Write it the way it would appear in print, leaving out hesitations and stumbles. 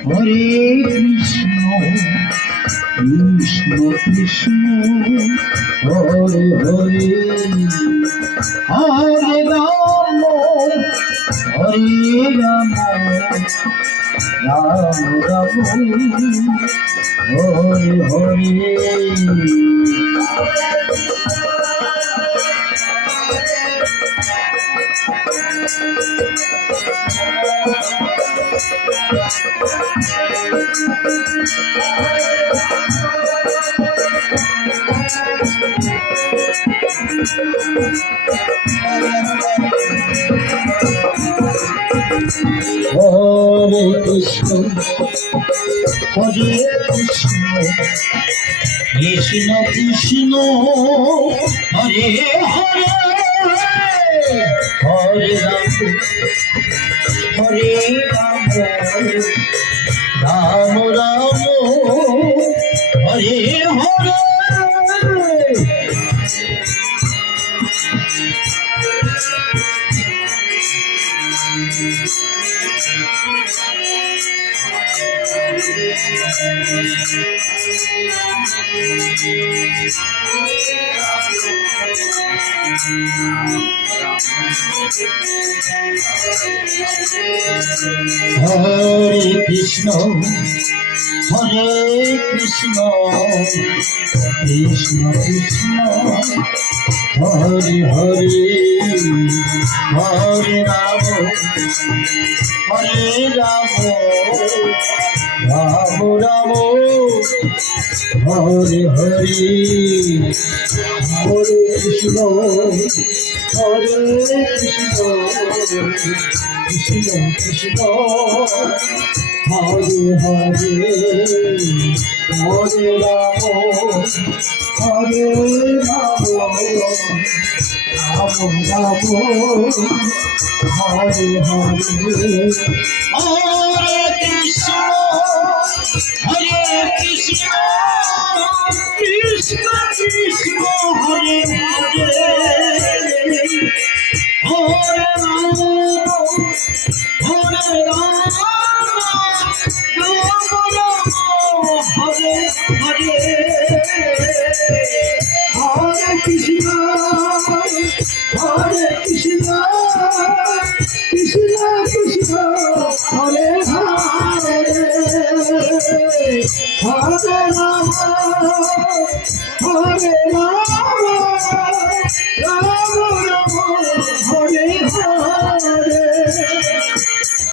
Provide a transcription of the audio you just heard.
Hare Krishna Krishna Krishna Hare Hare Hare Ram Hare Ram Ram Ram Hare Hare Hare Krishna Hare Krishna Krishna Krishna Hare Hare Hare Ram Hare Ram Ram Ram Hare Hare Hare Krishna Hare Krishna Krishna Krishna Hare Hare Hare Ram Ram Ram Hare Hare Hare Krishna Hare Krishna Krishna Krishna Hare Hare Hare Ram Hare Ram Ram Ram Hare Hare Hare Krishna Krishna Krishna Hare Hare Hare Ram Hare Ram Ram Ram Hare Hare Hare Krishna Krishna Krishna Hare Hare Hare Ram